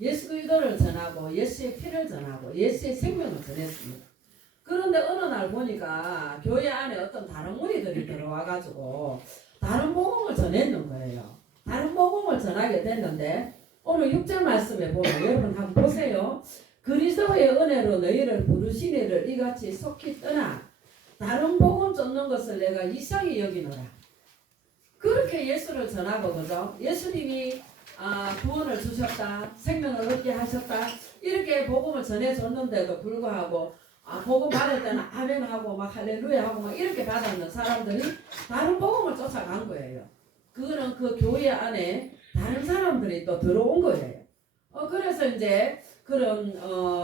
예수 그리스도를 전하고 예수의 피를 전하고 예수의 생명을 전했습니다. 그런데 어느 날 보니까 교회 안에 어떤 다른 무리들이 들어와 가지고 다른 복음을 전했는 거예요. 다른 복음을 전하게 됐는데 오늘 6절 말씀에 보면 여러분 한번 보세요. 그리스도의 은혜로 너희를 부르시니를 이같이 속히 떠나 다른 복음 쫓는 것을 내가 이상히 여기노라. 그렇게 예수를 전하고 그죠? 예수님이 구원을 주셨다, 생명을 얻게 하셨다, 이렇게 복음을 전해줬는데도 불구하고 복음 받을 때는 아멘하고 막 할렐루야하고 막 이렇게 받았는 사람들이 다른 복음을 쫓아간 거예요. 그거는 그 교회 안에 다른 사람들이 또 들어온 거예요. 그래서 이제 그런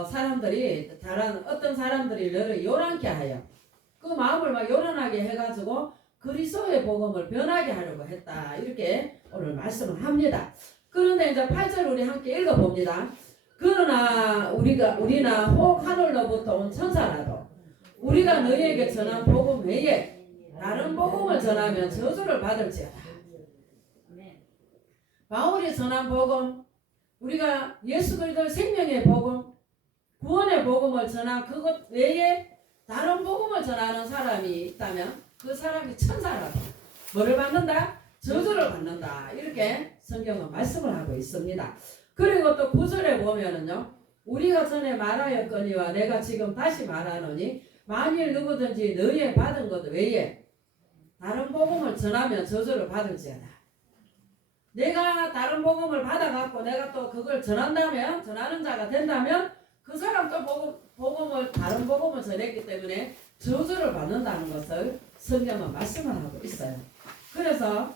사람들이 다른 어떤 사람들이 너를 요란케 하여 그 마음을 막 요란하게 해가지고 그리스도의 복음을 변하게 하려고 했다. 이렇게 오늘 말씀을 합니다. 그런데 이제 8절 우리 함께 읽어봅니다. 그러나 우리나 혹 하늘로부터 온 천사라도 우리가 너희에게 전한 복음 외에 다른 복음을 전하면 저주를 받을지어다. 바울이 전한 복음, 우리가 예수 그리스도의 생명의 복음, 구원의 복음을 전한 그것 외에 다른 복음을 전하는 사람이 있다면 그 사람이 천사라도 뭐를 받는다? 저주를 받는다. 이렇게 성경은 말씀을 하고 있습니다. 그리고 또 9절에 보면은요, 우리가 전에 말하였거니와 내가 지금 다시 말하노니 만일 누구든지 너희의 받은 것 외에 다른 복음을 전하면 저주를 받을지어다. 내가 다른 복음을 받아갖고 내가 또 그걸 전한다면, 전하는 자가 된다면 그 사람 또 다른 복음을 전했기 때문에 저주를 받는다는 것을 성경은 말씀을 하고 있어요. 그래서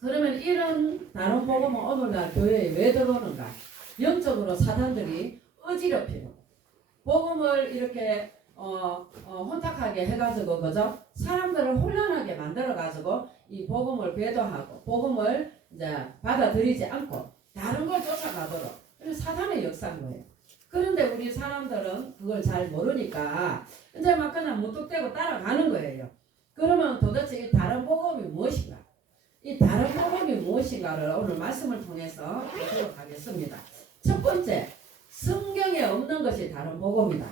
그러면 이런 다른 복음은 오늘날 교회에 왜 들어오는가? 영적으로 사단들이 어지럽히고 복음을 이렇게 혼탁하게 해가지고 그죠? 사람들을 혼란하게 만들어가지고 이 복음을 배도하고 복음을 이제 받아들이지 않고 다른 걸 쫓아가도록 사단의 역사인 거예요. 그런데 우리 사람들은 그걸 잘 모르니까 이제 막 그냥 무뚝대고 따라가는 거예요. 그러면 도대체 이 다른 복음이 무엇인가? 이 다른 복음이 무엇인가를 오늘 말씀을 통해서 보도록 하겠습니다. 첫 번째, 성경에 없는 것이 다른 복음이다.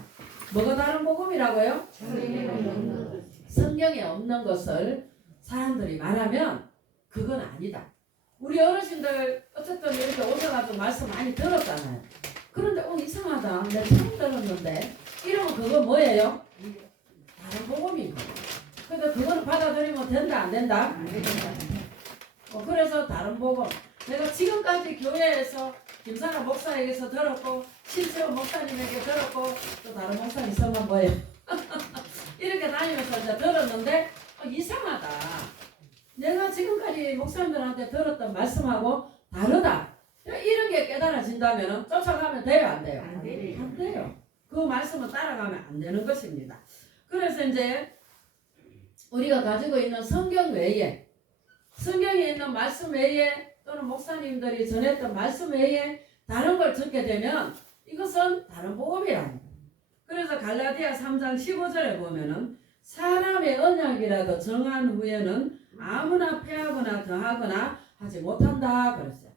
뭐가 다른 복음이라고요? 성경에 없는 것을 사람들이 말하면 그건 아니다. 우리 어르신들 어쨌든 이렇게 오셔가지고 말씀 많이 들었잖아요. 그런데 이상하다. 내가 처음 들었는데 이러면 그거 뭐예요? 다른 복음인 거예요. 근데 그거는 받아들이면 된다 안 된다? 안 된다. 그래서 다른 복음. 내가 지금까지 교회에서 김사라 목사에게서 들었고 신채원 목사님에게 들었고 또 다른 목사님 성함 뭐예요? 이렇게 다니면서 이제 들었는데 이상하다. 내가 지금까지 목사님들한테 들었던 말씀하고 다르다. 이런 게 깨달아진다면 쫓아가면 돼요 안 돼요? 안 돼요. 안 돼요. 그 말씀을 따라가면 안 되는 것입니다. 그래서 이제 우리가 가지고 있는 성경 외에 성경에 있는 말씀 외에 또는 목사님들이 전했던 말씀 외에 다른 걸 듣게 되면 이것은 다른 복음이라는 거예요. 그래서 갈라디아 3장 15절에 보면은 사람의 언약이라도 정한 후에는 아무나 폐하거나 더하거나 하지 못한다 그랬어요.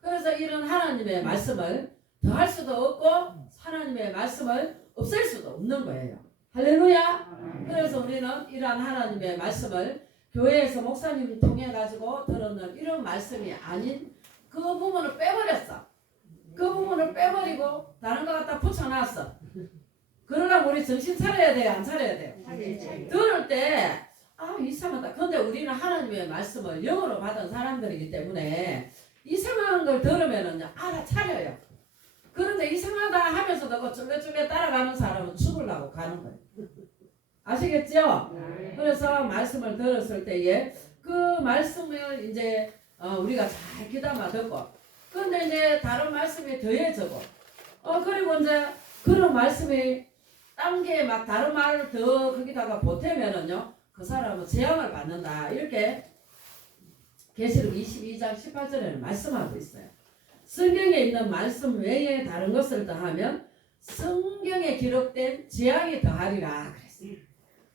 그래서 이런 하나님의 말씀을 더할 수도 없고 하나님의 말씀을 없앨 수도 없는 거예요. 할렐루야. 그래서 우리는 이러한 하나님의 말씀을 교회에서 목사님을 통해 가지고 들었는 이런 말씀이 아닌 그 부분을 빼버렸어. 그 부분을 빼버리고 다른 거 갖다 붙여놨어. 그러려면 우리 정신 차려야 돼요 안 차려야 돼요? 들을 때 이상하다. 근데 우리는 하나님의 말씀을 영어로 받은 사람들이기 때문에 이상한 걸 들으면은 알아차려요. 그런데 이상하다 하면서도 그 쫄래쫄래 따라가는 사람은 죽으려고 가는 거예요. 아시겠죠? 그래서 말씀을 들었을 때에 그 말씀을 이제 우리가 잘 귀담아 듣고 근데 이제 다른 말씀이 더해지고 그리고 이제 그런 말씀이 딴 게 막 다른 말을 더 거기다가 보태면은요 그 사람은 재앙을 받는다. 이렇게 계시록 22장 18절에는 말씀하고 있어요. 성경에 있는 말씀 외에 다른 것을 더하면 성경에 기록된 재앙이 더하리라 그랬어요.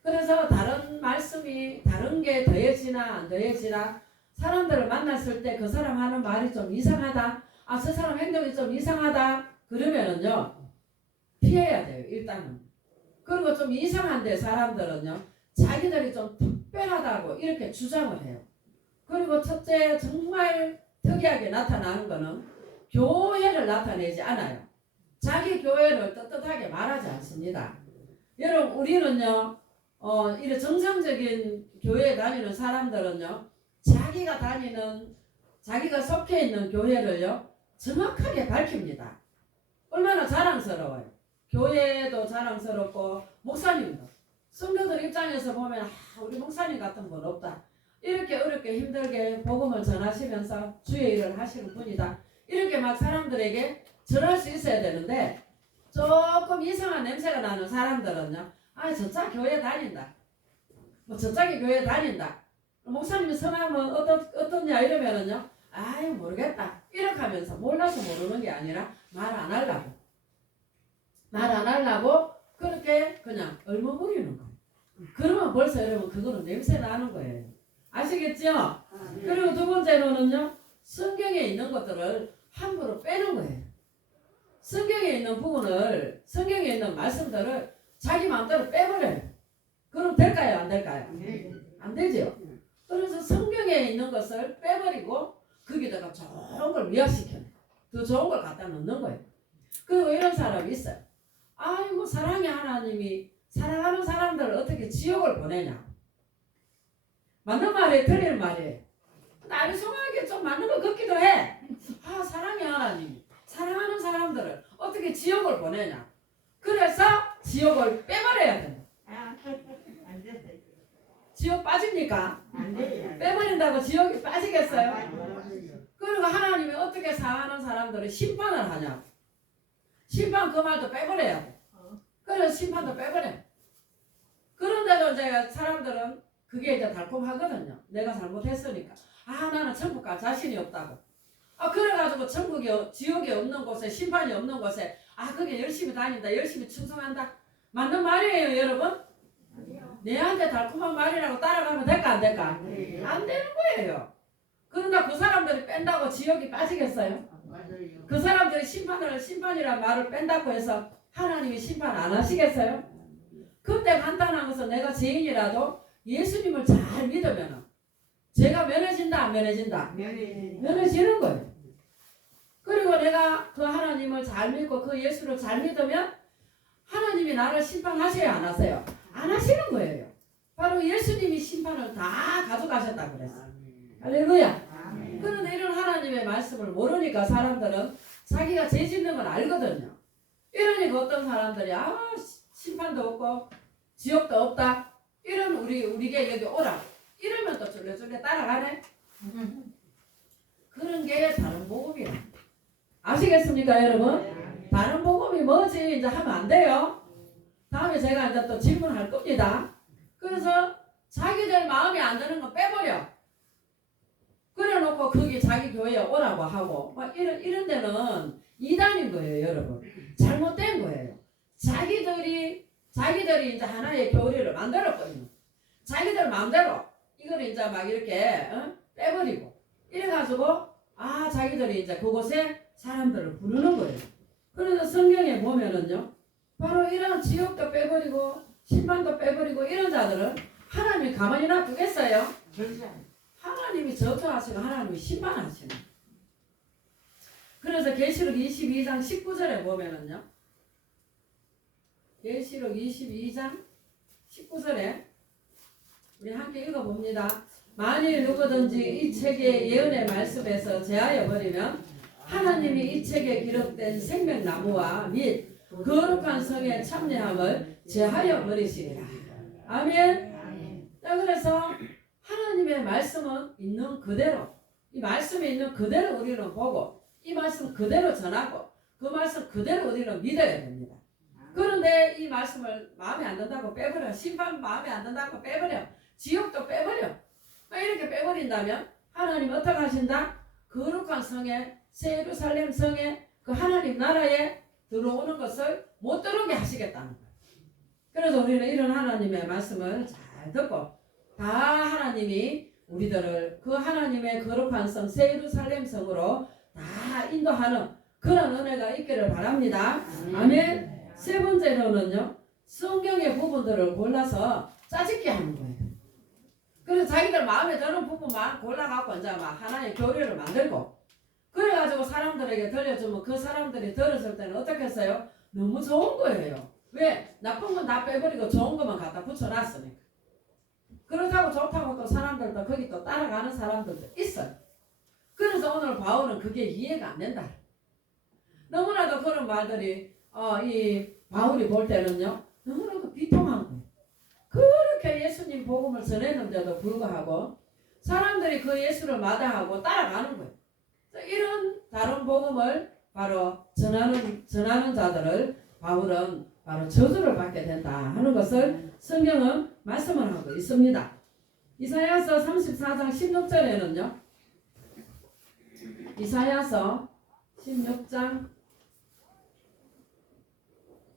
그래서 다른 말씀이 다른 게 더해지나 안 더해지나 사람들을 만났을 때 그 사람 하는 말이 좀 이상하다. 아, 저 사람 행동이 좀 이상하다 그러면은요 피해야 돼요. 일단은. 그리고 좀 이상한데 사람들은요 자기들이 좀 특별하다고 이렇게 주장을 해요. 그리고 첫째 정말 특이하게 나타나는 거는 교회를 나타내지 않아요. 자기 교회를 떳떳하게 말하지 않습니다. 여러분 우리는요 이런 정상적인 교회에 다니는 사람들은요 자기가 속해 있는 교회를요 정확하게 밝힙니다. 얼마나 자랑스러워요. 교회도 자랑스럽고 목사님도 성도들 입장에서 보면 우리 목사님 같은 분 없다. 이렇게 어렵게 힘들게 복음을 전하시면서 주의 일을 하시는 분이다. 이렇게 막 사람들에게 전할 수 있어야 되는데 조금 이상한 냄새가 나는 사람들은요 아 저쪽 교회 다닌다. 뭐 저쪽에 교회 다닌다. 목사님이 성함은 어떻냐 이러면은요 아이 모르겠다. 이렇게 하면서 몰라서 모르는 게 아니라 말 안 하려고 그렇게 그냥 얼머무리는 거예요. 그러면 벌써 여러분 그거는 냄새 나는 거예요. 아시겠죠? 그리고 두 번째로는요 성경에 있는 것들을 함부로 빼는 거예요. 성경에 있는 부분을 성경에 있는 말씀들을 자기 마음대로 빼버려요. 그럼 될까요? 안 될까요? 안 되죠. 그래서 성경에 있는 것을 빼버리고 거기다가 좋은 걸 미화시켜요. 더 좋은 걸 갖다 넣는 거예요. 그리고 이런 사람이 있어요. 아이고 사랑의 하나님이 사랑하는 사람들을 어떻게 지옥을 보내냐. 맞는 말이에요? 틀린 말이에요? 아리송하게 좀 맞는 것 같기도 해. 아 사랑의 하나님이 사랑하는 사람들을 어떻게 지옥을 보내냐. 그래서 지옥을 빼버려야 된다. 지옥 빠집니까? 빼버린다고 지옥이 빠지겠어요? 그리고 하나님이 어떻게 사랑하는 사람들을 심판을 하냐. 심판 그 말도 빼버려야 돼. 그래서 심판도 빼버려. 그런데도 이제 사람들은 그게 이제 달콤하거든요. 내가 잘못했으니까. 아 나는 천국 갈 자신이 없다고. 아 그래가지고 지옥이 없는 곳에 심판이 없는 곳에 아 그게 열심히 다닌다. 열심히 충성한다. 맞는 말이에요 여러분? 내한테 달콤한 말이라고 따라가면 될까 안 될까? 안 되는 거예요. 그러니까 그 사람들이 뺀다고 지옥이 빠지겠어요? 그 사람들이 심판이라는 말을 뺀다고 해서 하나님이 심판 안 하시겠어요? 근데 간단한 것은 내가 죄인이라도 예수님을 잘 믿으면 죄가 면해진다 안 면해진다? 면해지는 거예요. 그리고 내가 그 하나님을 잘 믿고 그 예수를 잘 믿으면 하나님이 나를 심판하셔야 안 하세요? 안 하시는 거예요. 바로 예수님이 심판을 다 가져가셨다고 그랬어요. 할렐루야. 그런데 이런 하나님의 말씀을 모르니까 사람들은 자기가 죄 짓는 걸 알거든요. 이러니까 어떤 사람들이 심판도 없고 지옥도 없다. 이런 우리에게 여기 오라. 이러면 또 쫄래쫄래 따라가네. 그런 게 다른 복음이야. 아시겠습니까 여러분? 다른 복음이 뭐지 이제 하면 안 돼요. 다음에 제가 이제 또 질문할 겁니다. 그래서 자기들 마음에 안 드는 거 빼버려. 그래놓고 거기 자기 교회에 오라고 하고 막 이런 데는 이단인 거예요 여러분. 잘못된 거예요. 자기들이 이제 하나의 교리를 만들었거든요. 자기들 마음대로 이걸 이제 막 이렇게 빼버리고 이래가지고 자기들이 이제 그곳에 사람들을 부르는 거예요. 그래서 성경에 보면은요 바로 이런 지옥도 빼버리고 심판도 빼버리고 이런 자들은 하나님이 가만히 놔두겠어요? 하나님이 저주하시고 하나님이 심판하시는. 그래서 계시록 22장 19절에 보면은요 계시록 22장 19절에 우리 함께 읽어봅니다. 만일 누구든지 이 책의 예언의 말씀에서 제하여 버리면 하나님이 이 책에 기록된 생명나무와 및 거룩한 성의 참여함을 제하여 버리시리라. 아멘. 자, 그래서 하나님의 말씀은 있는 그대로 이 말씀이 있는 그대로 우리는 보고 이 말씀 그대로 전하고 그 말씀 그대로 우리는 믿어야 됩니다. 그런데 이 말씀을 마음에 안 든다고 빼버려. 심판 마음에 안 든다고 빼버려. 지옥도 빼버려. 이렇게 빼버린다면 하나님 어떻게 하신다? 거룩한 성에 새 예루살렘 성에 그 하나님 나라에 들어오는 것을 못 들어오게 하시겠다는 거예요. 그래서 우리는 이런 하나님의 말씀을 잘 듣고 다 하나님이 우리들을 그 하나님의 거룩한 성 새 예루살렘 성으로 다 인도하는 그런 은혜가 있기를 바랍니다. 아멘. 세 번째로는요, 성경의 부분들을 골라서 짜집기 하는 거예요. 그래서 자기들 마음에 드는 부분만 골라갖고 이제 막 하나의 교리를 만들고, 그래가지고 사람들에게 들려주면 그 사람들이 들었을 때는 어떻게 했어요? 너무 좋은 거예요. 왜? 나쁜 건 다 빼버리고 좋은 것만 갖다 붙여놨으니까. 그렇다고 좋다고 또 사람들도 거기 또 따라가는 사람들도 있어요. 그래서 오늘 바울은 그게 이해가 안 된다. 너무나도 그런 말들이 이 바울이 볼 때는요, 너무나도 비통한 거예요. 그렇게 예수님 복음을 전했는데도 불구하고 사람들이 그 예수를 마다하고 따라가는 거예요. 이런 다른 복음을 바로 전하는 자들을 바울은 바로 저주를 받게 된다 하는 것을 성경은 말씀을 하고 있습니다. 이사야서 34장 16절에는요, 이사야서 16장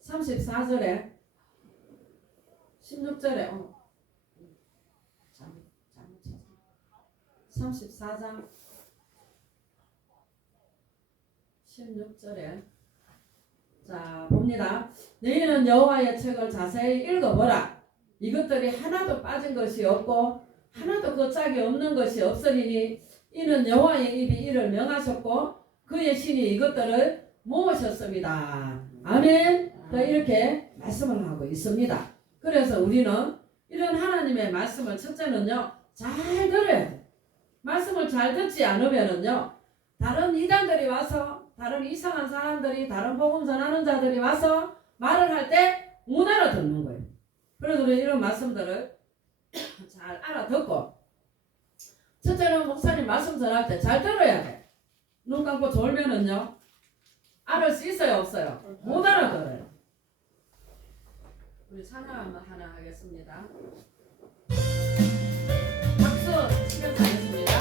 34절에 16절에 34장 16절에 자 봅니다. 너희는 여호와의 책을 자세히 읽어보라. 이것들이 하나도 빠진 것이 없고 하나도 그 짝이 없는 것이 없으리니 이는 여호와의 입이 이를 명하셨고 그의 신이 이것들을 모으셨습니다. 아멘. 또 이렇게 말씀을 하고 있습니다. 그래서 우리는 이런 하나님의 말씀을 첫째는요, 잘 들어야 돼. 말씀을 잘 듣지 않으면은요, 다른 이단들이 와서, 다른 이상한 사람들이, 다른 복음 전하는 자들이 와서 말을 할 때 못 알아듣는 거예요. 그래서 우리 이런 말씀들을 잘 알아듣고, 첫째는 목사님 말씀 전할 때 잘 들어야 돼. 눈 감고 졸면은요, 알을 수 있어요, 없어요? 못 알아들어요. 우리 찬양 하나 하겠습니다. 박수 치면서 하겠습니다.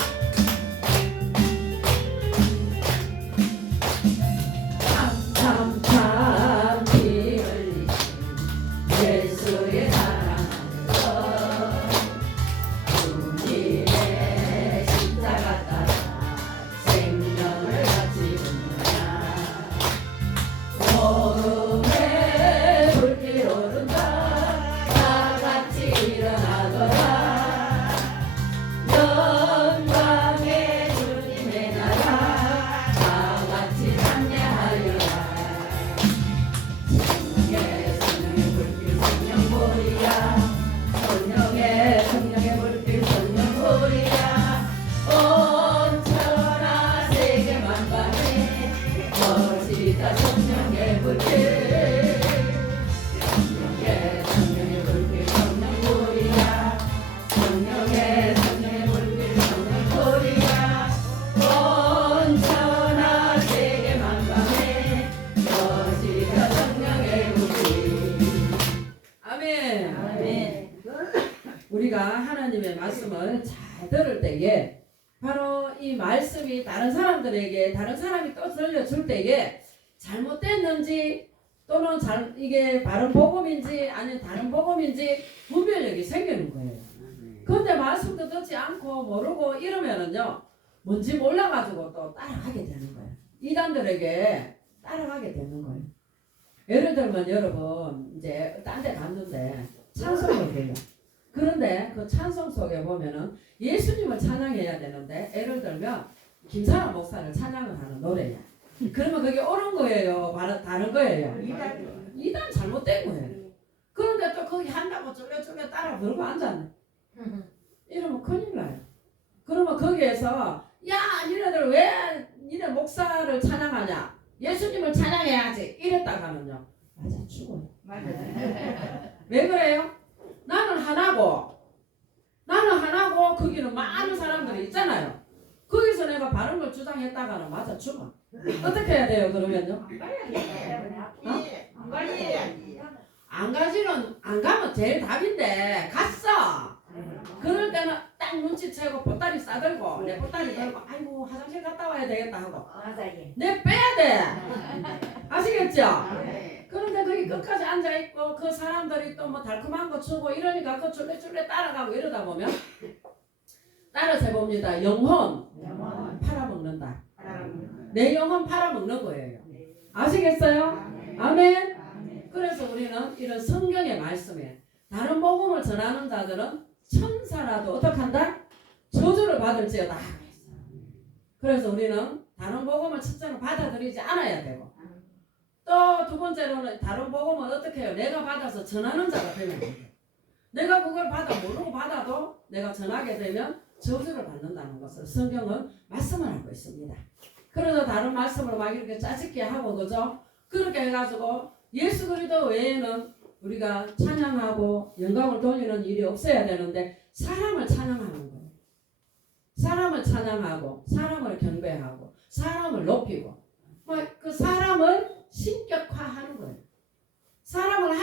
참참참 피 흘리신 예수의 사랑으로 주님의 십자가 따라 생명을 같이 붙느냐 복음의 불길 오른다 다 같이 일어나더라 영광의 주님의 나라 다 같이 찬양하여라 성령의 불길 성령보리야 성령의 불길 성령보리야 온 천하 세계 만방에 거시다 성령의 불길 성령의 불길 성령보리야 성령의 불길 성령보리야 온 천하 세계 만방에 거시다 성령의 불길. 아멘. 아멘. 우리가 하나님의 말씀을 잘 들을 때에 바로 이 말씀이 다른 사람들에게 다른 사람이 또 들려줄 때에 잘못됐는지 또는 이게 바른 복음인지 아니면 다른 복음인지 분별력이 생기는 거예요. 그런데 말씀도 듣지 않고 모르고 이러면은요, 뭔지 몰라가지고 또 따라가게 되는 거예요. 이단들에게 따라가게 되는 거예요. 예를 들면 여러분 이제 딴 데 갔는데 찬송을 불러. 그런데 그 찬송 속에 보면은 예수님을 찬양해야 되는데 예를 들면 김사람 목사를 찬양을 하는 노래야. 그러면 그게 옳은 거예요? 다른 거예요? 이단 잘못된 거예요. 그런데 또 거기 한다고 쫄래쫄래 따라 부르고 앉았네. 이러면 큰일 나요. 그러면 거기에서 야 니네들 왜 니네 목사를 찬양하냐? 예수님을 찬양해야지 이랬다가는요, 맞아 죽어요. 왜 그래요? 나는 하나고 거기는 많은 사람들이 있잖아요. 거기서 내가 바른 걸 주장했다가는 맞아 죽어. 어떻게 해야 돼요 그러면요? 안 가면 제일 답인데 갔어. 그럴 때는 딱 눈치채고 보따리 싸들고 내 보따리 들고 아이고 화장실 갔다 와야 되겠다 하고 내 빼야 돼. 아시겠죠? 그런데 거기 끝까지 앉아있고 그 사람들이 또 뭐 달콤한 거 주고 이러니까 그 쫄래쫄래 따라가고 이러다 보면 따라서 해봅니다. 영혼 팔아먹는다. 내 영혼 팔아먹는 거예요. 아시겠어요? 아멘. 그래서 우리는 이런 성경의 말씀에 다른 복음을 전하는 자들은 천사라도 어떻게 한다? 저주를 받을지어다. 그래서 우리는 다른 복음을 첫째는 받아들이지 않아야 되고, 또 두 번째로는 다른 복음을 어떻게 해요? 내가 받아서 전하는 자가 되면 돼요. 내가 그걸 모르고 받아도 내가 전하게 되면 저주를 받는다는 것을 성경은 말씀을 하고 있습니다. 그래서 다른 말씀을 막 이렇게 짜집게 하고, 그죠? 그렇게 해가지고 예수 그리스도 외에는 우리가 찬양하고 영광을 돌리는 일이 없어야 되는데, 사람을 찬양하는 거예요. 사람을 찬양하고, 사람을 경배하고, 사람을 높이고, 그 사람을 신격화하는 거예요. 사람을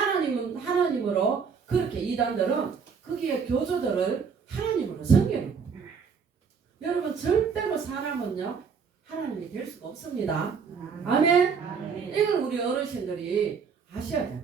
하나님으로, 그렇게 이단들은 거기에 교주들을 하나님으로 섬기는 거예요. 여러분, 절대로 사람은요 하나님이 될 수가 없습니다. 아멘. 이걸 우리 어르신들이 아셔야 돼요.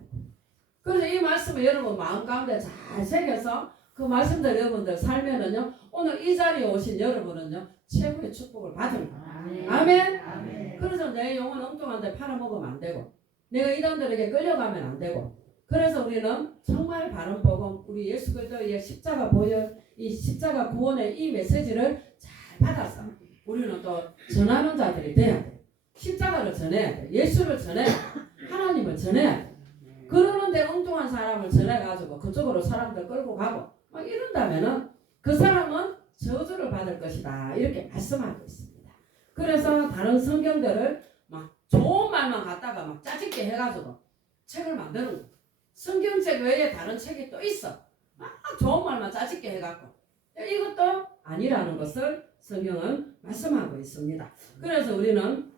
그래서 이 말씀을 여러분 마음 가운데 잘 새겨서 그 말씀들 여러분들 살면은요, 오늘 이 자리에 오신 여러분은요 최고의 축복을 받은 거예요. 아멘. 그래서 내 영혼 엉뚱한 데 팔아먹으면 안 되고, 내가 이단들에게 끌려가면 안 되고, 그래서 우리는 정말 바른 복음, 우리 예수 그리스도의 십자가 보혈, 이 십자가 구원의 이 메시지를 잘 받아서 우리는 또 전하는 자들이 돼야 돼. 십자가를 전해야 돼. 예수를 전해야 돼. 하나님을 전해야 돼. 그러는데 엉뚱한 사람을 전해가지고 그쪽으로 사람들 끌고 가고 막 이런다면은 그 사람은 저주를 받을 것이다. 이렇게 말씀하고 있습니다. 그래서 다른 성경들을 막 좋은 말만 갖다가 막 짜집게 해가지고 책을 만드는 거예요. 성경책 외에 다른 책이 또 있어. 막 좋은 말만 짜집게 해갖고 이것도 아니라는 것을 성경은 말씀하고 있습니다. 그래서 우리는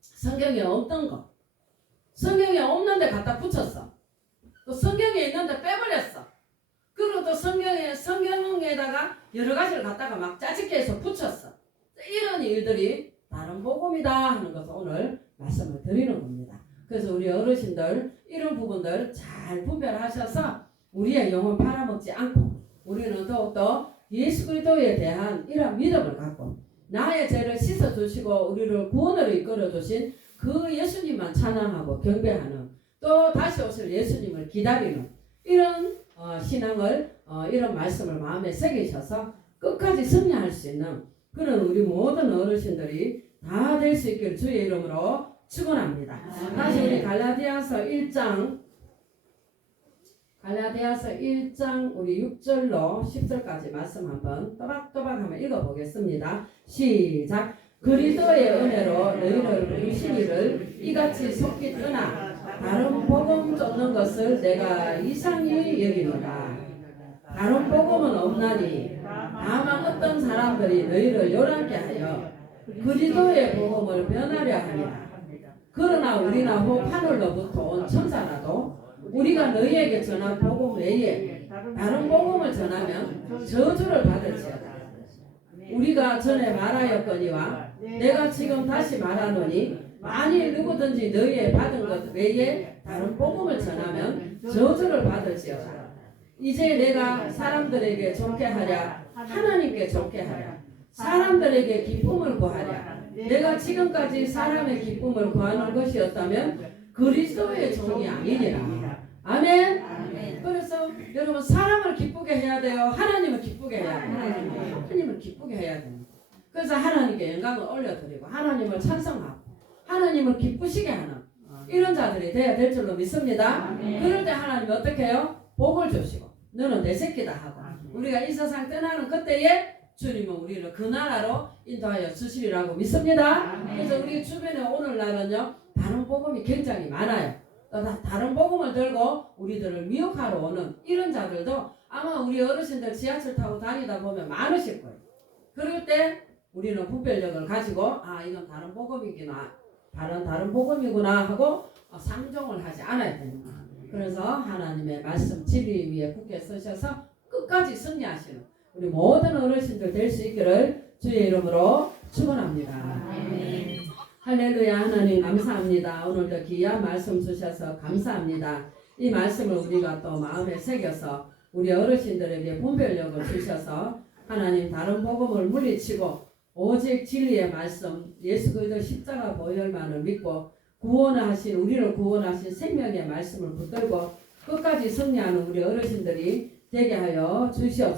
성경에 없던 거, 성경에 없는데 갖다 붙였어. 또 성경에 있는데 빼버렸어. 그리고 또 성경에다가 여러 가지를 갖다가 막 짜집게 해서 붙였어. 이런 일들이 다른 복음이다 하는 것을 오늘 말씀을 드리는 겁니다. 그래서 우리 어르신들 이런 부분들 잘 분별하셔서 우리의 영혼 팔아먹지 않고, 우리는 더욱더 예수 그리스도에 대한 이런 믿음을 갖고 나의 죄를 씻어주시고 우리를 구원으로 이끌어주신 그 예수님만 찬양하고 경배하는, 또 다시 오실 예수님을 기다리는 이런 신앙을, 이런 말씀을 마음에 새기셔서 끝까지 승리할 수 있는 그런 우리 모든 어르신들이 다 될 수 있기를 주의 이름으로 축원합니다. 다시 우리 갈라디아서 1장 우리 6절로 10절까지 말씀 한번 또박또박 한번 읽어보겠습니다. 시작. 그리스도의 은혜로 너희를 부르신 이를 이같이 속히 떠나 다른 복음 쫓는 것을 내가 이상히 여기노라. 다른 복음은 없나니 다만 어떤 사람들이 너희를 요란케 하여 그리스도의 복음을 변하려 하니라. 그러나 우리나 혹 하늘로부터 온 천사라도 우리가 너희에게 전한 복음 외에 다른 복음을 전하면 저주를 받을지어다. 우리가 전에 말하였거니와 내가 지금 다시 말하노니 만일 누구든지 너희의 받은 것 외에 다른 복음을 전하면 저주를 받을지어다. 이제 내가 사람들에게 좋게 하랴 하나님께 좋게 하랴 사람들에게 기쁨을 구하랴. 내가 지금까지 사람의 기쁨을 구하는 것이었다면 그리스도의 종이 아니니라. 아멘. 그래서 여러분, 사람을 기쁘게 해야 돼요? 하나님을 기쁘게 해야 돼요? 하나님을 기쁘게 해야 돼요. 그래서 하나님께 영광을 올려드리고 하나님을 찬송하고 하나님을 기쁘시게 하는 이런 자들이 되어야 될 줄로 믿습니다. 그럴 때 하나님 어떻게 해요? 복을 주시고 너는 내 새끼다 하고 우리가 이 세상 떠나는 그때에 주님은 우리를 그 나라로 인도하여 주시리라고 믿습니다. 그래서 우리 주변에 오늘날은요 다른 복음이 굉장히 많아요. 또 다른 복음을 들고 우리들을 미혹하러 오는 이런 자들도 아마 우리 어르신들 지하철 타고 다니다 보면 많으실 거예요. 그럴 때 우리는 분별력을 가지고 이건 다른 복음이구나, 다른 복음이구나 하고 상종을 하지 않아야 됩니다. 그래서 하나님의 말씀 진리 위에 굳게 서셔서 끝까지 승리하시는 우리 모든 어르신들 될 수 있기를 주의 이름으로 축원합니다. 할렐루야. 하나님 감사합니다. 오늘도 귀한 말씀 주셔서 감사합니다. 이 말씀을 우리가 또 마음에 새겨서 우리 어르신들에게 분별력을 주셔서 하나님 다른 복음을 물리치고 오직 진리의 말씀 예수 그리스도 십자가 보혈만을 믿고 구원하신 우리를 구원하신 생명의 말씀을 붙들고 끝까지 승리하는 우리 어르신들이 되게 하여 주시옵소서.